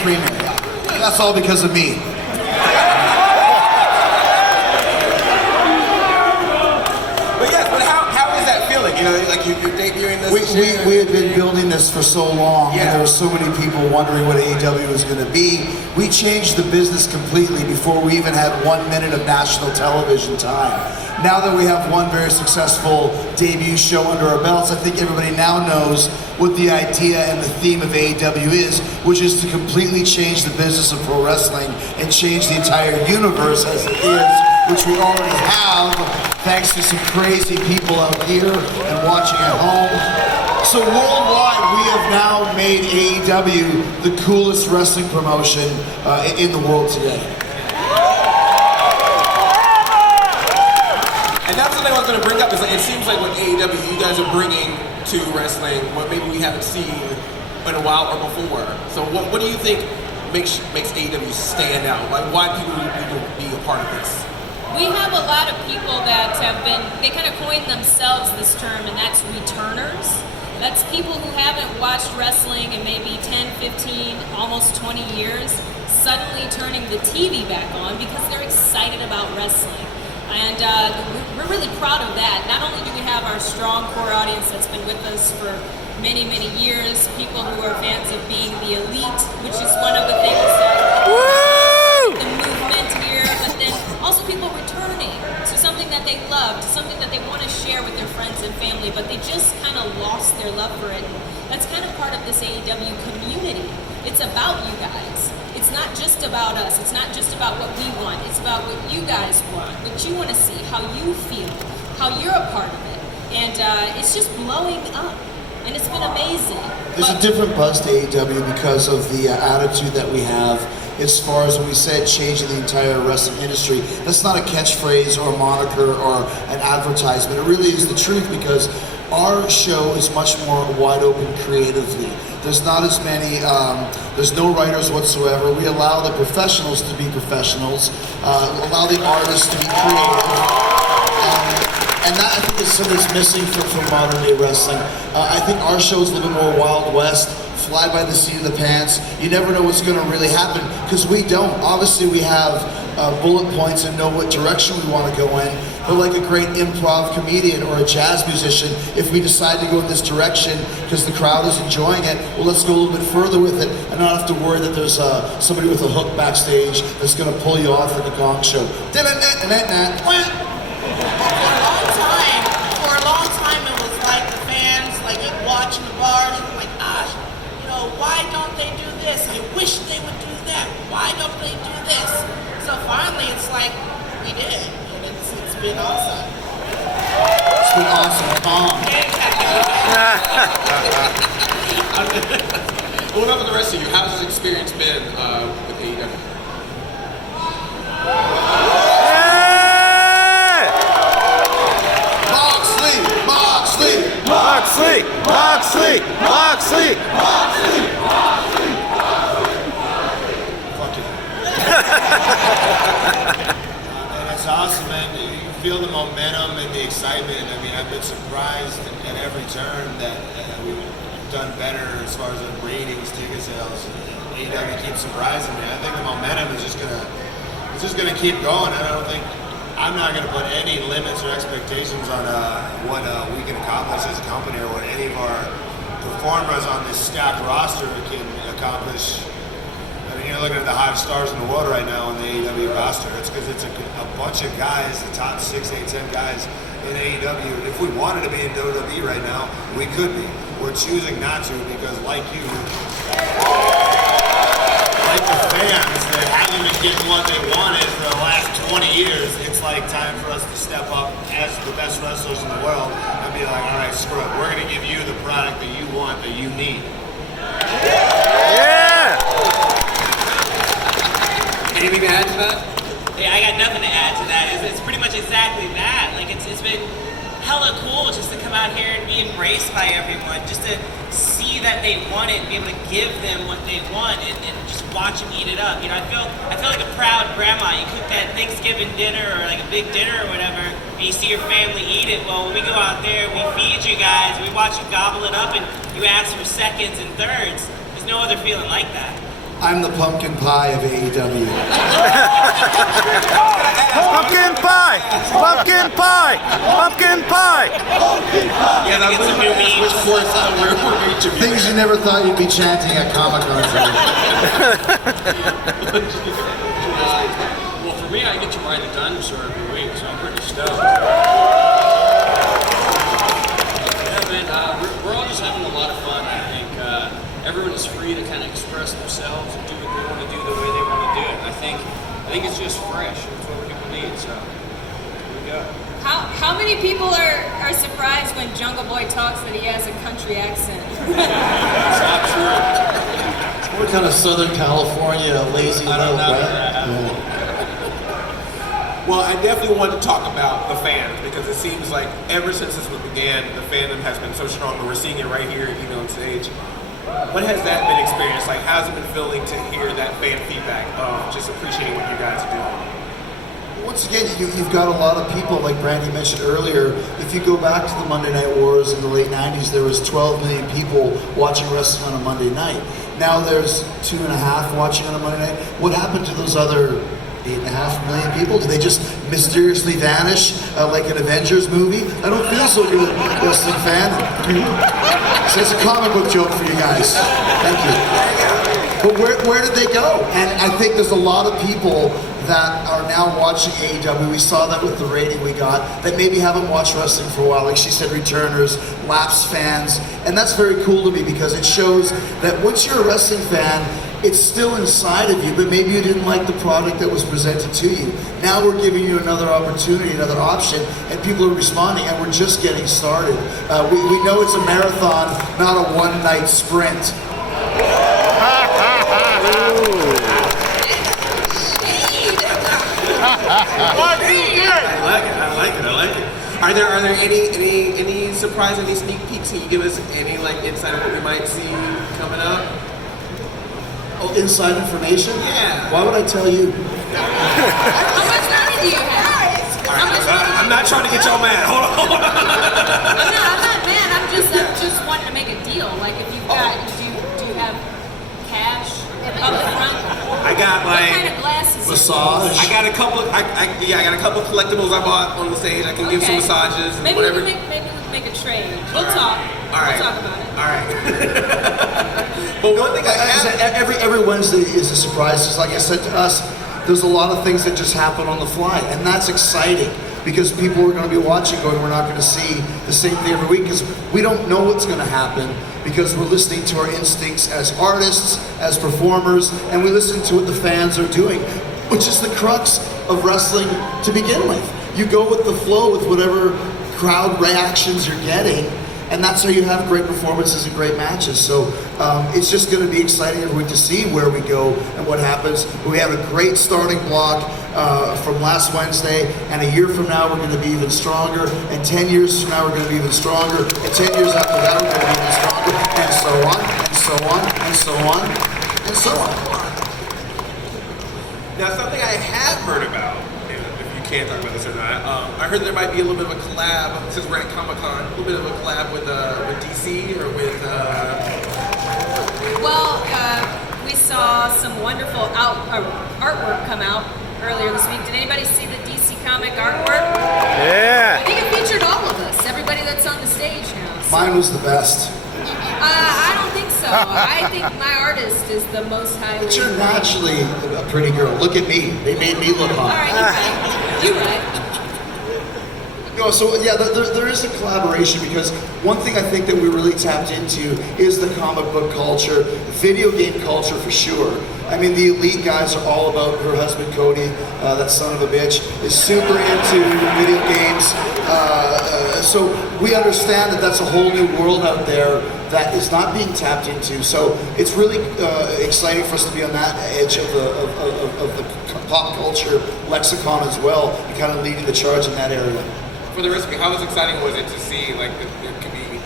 creamer. That's all because of me. You know, like you're debuting this. We had been building this for so long, and there were so many people wondering what AEW was going to be. We changed the business completely before we even had 1 minute of national television time. Now that we have one very successful debut show under our belts, I think everybody now knows what the idea and the theme of AEW is, which is to completely change the business of pro wrestling and change the entire universe as it is, which we already have, thanks to some crazy people out here and watching at home. So worldwide, we have now made AEW the coolest wrestling promotion in the world today. And that's something I was going to bring up, is like, it seems like what AEW you guys are bringing to wrestling, what maybe we haven't seen in a while or before. So what do you think makes AEW stand out? Like, why people need to be a part of this? We have a lot of people that have been, they kind of coined themselves this term, and that's returners. That's people who haven't watched wrestling in maybe 10, 15, almost 20 years, suddenly turning the TV back on because they're excited about wrestling. And we're really proud of that. Not only do we have our strong core audience that's been with us for many, many years, people who are fans of being the elite, which is one of the things that the movement here, but then also people returning to something that they love, to something that they want to share with their friends and family, but they just kind of lost their love for it. That's kind of part of this AEW community. It's about you guys. It's not just about us. It's not just about what we want. It's about what you guys want, what you want to see, how you feel, how you're a part of it. And it's just blowing up. And it's been amazing. There's a different buzz to AEW because of the attitude that we have as far as when we said changing the entire wrestling industry. That's not a catchphrase or a moniker or an advertisement. It really is the truth because our show is much more wide open creatively. There's not as many, there's no writers whatsoever. We allow the professionals to be professionals, allow the artists to be creative. And that, I think, is something that's missing from modern day wrestling. I think our show is a little bit more Wild West, fly by the seat of the pants. You never know what's going to really happen, because we don't. Obviously, we have bullet points and know what direction we want to go in. But like a great improv comedian or a jazz musician, if we decide to go in this direction because the crowd is enjoying it, well, let's go a little bit further with it and not have to worry that there's somebody with a hook backstage that's going to pull you off like a gong show. For a long time, it was like the fans, like you watch in the bars, and like, gosh, you know, why don't they do this? I wish they would do that. Why don't they do this? So finally, it's like, we did, and it's been awesome. It's been awesome. What about the rest of you? How's this experience been with AEW? Moxley! Moxley! Moxley! Moxley! Fuck it. And it's awesome, man. You feel the momentum and the excitement. I mean, I've been surprised at every turn that we've done better as far as the ratings, ticket sales. AEW keeps surprising me. I think the momentum is just gonna keep going. I'm not going to put any limits or expectations on what we can accomplish as a company or what any of our performers on this stacked roster can accomplish. I mean, you're looking at the hottest stars in the world right now on the AEW roster. It's because it's a bunch of guys, the top 6, 8, 10 guys in AEW. If we wanted to be in WWE right now, we could be. We're choosing not to because, like you, like the fans that haven't been getting what they wanted for the last 20 years, it's like time for us to step up as the best wrestlers in the world and be like, all right, screw it. We're going to give you the product that you want, that you need. Yeah! Anything to add to that? Yeah, I got nothing to add to that. It's pretty much exactly that. Like, it's been hella cool just to come out here and be embraced by everyone, just to see that they want it and be able to give them what they want and just watch them eat it up. You know, I feel like a proud grandma. You cook that Thanksgiving dinner or like a big dinner or whatever, and you see your family eat it. Well, when we go out there, we feed you guys, we watch you gobble it up, and you ask for seconds and thirds. There's no other feeling like that. I'm the pumpkin pie of AEW. Pumpkin pie! Pumpkin pie! Pumpkin pie! Yeah, that was some new memes. We're each of you. Things you never thought you'd be chanting at Comic-Con today. Well, for me, I get to ride the dinosaur every week, so I'm pretty stoked. Yeah, man, we're all just having a lot of fun. I think everyone is free to kind of express themselves and do what they want to do the way they want to do it. I think it's just fresh. It's what people need. So here we go. How many people are surprised when Jungle Boy talks that he has a country accent? It's not true. We're kind of Southern California, lazy I don't low, know. right? Well, I definitely wanted to talk about the fans because it seems like ever since this began, the fandom has been so strong, and we're seeing it right here, even on stage. What has that been experienced like? How's it been feeling to hear that fan feedback of just appreciating what you guys are doing? Once again, you've got a lot of people, like Brandy mentioned earlier. If you go back to the Monday Night Wars in the late 90s, there was 12 million people watching wrestling on a Monday night. Now there's 2.5 watching on a Monday night. What happened to those other 8.5 million people? Did they just mysteriously vanish like an Avengers movie? I don't feel so good, wrestling fan. So it's a comic book joke for you guys. Thank you. But where did they go? And I think there's a lot of people that are now watching AEW. We saw that with the rating we got, that maybe haven't watched wrestling for a while. Like she said, returners, lapsed fans. And that's very cool to me because it shows that once you're a wrestling fan, it's still inside of you, but maybe you didn't like the product that was presented to you. Now we're giving you another opportunity, another option, and people are responding, and we're just getting started. We know it's a marathon, not a one-night sprint. I like it. Are there any surprise, any sneak peeks? Can you give us any like insight of what we might see coming up? Oh, inside information? Yeah. Why would I tell you? How much money do you have? How much money? I'm not trying to get y'all mad. Hold on. I'm not mad. I'm just wanting to make a deal. Like if you've got, do you have cash up front? I got What kind like of glasses? Massage. I got a couple. I got a couple of collectibles I bought on the stage. I can give some massages and Maybe whatever. we can make a trade. We'll talk. All right. We'll talk about it. All right. But one thing Like I said, every Wednesday is a surprise. Just like I said to us, there's a lot of things that just happen on the fly, and that's exciting because people are going to be watching going, we're not going to see the same thing every week because we don't know what's going to happen because we're listening to our instincts as artists, as performers, and we listen to what the fans are doing, which is the crux of wrestling to begin with. You go with the flow with whatever crowd reactions you're getting, and that's how you have great performances and great matches. So it's just going to be exciting every week to see where we go and what happens. We have a great starting block from last Wednesday, and a year from now we're going to be even stronger, and 10 years from now we're going to be even stronger, and 10 years after that we're going to be even stronger, and so on, and so on, and so on, and so on. Now, something I have heard about, and if you can't talk about this or not, I heard there might be a little bit of a collab, since we're at Comic-Con, a little bit of a collab with DC or with... Well, we saw some wonderful artwork come out earlier this week. Did anybody see the DC comic artwork? Yeah. I think it featured all of us, everybody that's on the stage now. So, Mine was the best. I don't think so. I think my artist is the most highly... But you're naturally a pretty girl. Look at me. They made me look All hot. right, you're right. No, so yeah, there is a collaboration because one thing I think that we really tapped into is the comic book culture, video game culture for sure. I mean, the Elite guys are all about her husband Cody, that son of a bitch, is super into video games. So we understand that that's a whole new world out there that is not being tapped into. So it's really exciting for us to be on that edge of the pop culture lexicon as well, and kind of leading the charge in that area. For the rest of you, how exciting was it to see like there could be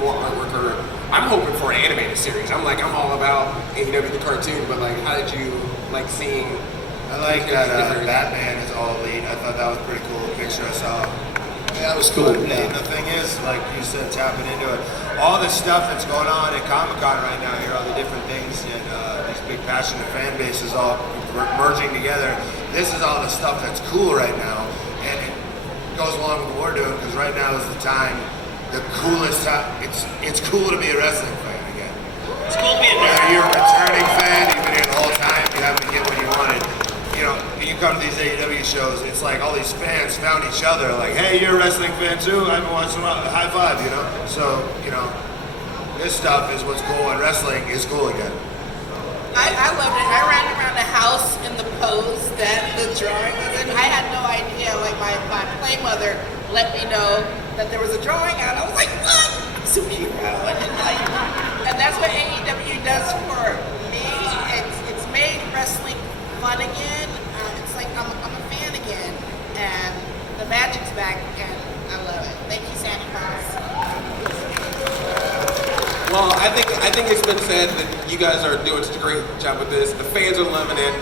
more artwork? Or I'm hoping for an animated series. I'm all about AEW the cartoon, but like how did you like seeing? I like that Batman is all Elite. I thought that was pretty cool. The picture I saw. Yeah, that was cool. And the thing is, like you said, tapping into it. All the stuff that's going on at Comic-Con right now, all the different things that these big passionate fan bases all merging together. This is all the stuff that's cool right now, and it goes along with what we're doing because right now is the time, the coolest time. It's cool to be a wrestling fan again. It's cool being Whether nerd. you're a returning fan, you've been here the whole time, you haven't get what you wanted. You know, when you come to these AEW shows, it's like all these fans found each other. Like, hey, you're a wrestling fan too? I haven't watched them. High five, you know? So, you know, this stuff is what's cool, and wrestling is cool again. I loved it. I ran around the house in the pose that the drawing was in. I had no idea. Like my play mother let me know that there was a drawing out. I was like, what? I'm a superhero. And that's what AEW does for me. It's made wrestling fun again. It's like I'm a fan again, and the magic's back, and I love it. Thank you, Santa Claus. Well, I think it's been said that you guys are doing such a great job with this. The fans are loving it.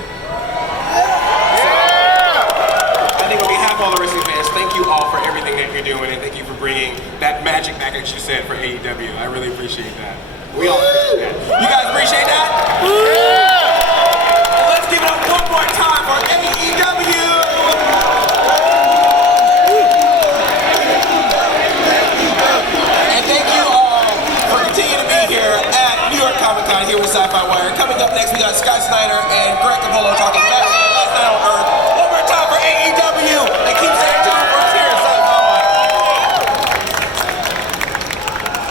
I think on behalf of all the wrestling fans, thank you all for everything that you're doing, and thank you for bringing that magic back, as you said, for AEW. I really appreciate that. We all appreciate that. You guys appreciate that? And let's give it up one more time for AEW. And thank you all for continuing to be here at New York Comic Con here with Sci-Fi Wire. Coming up next, we got Scott Snyder and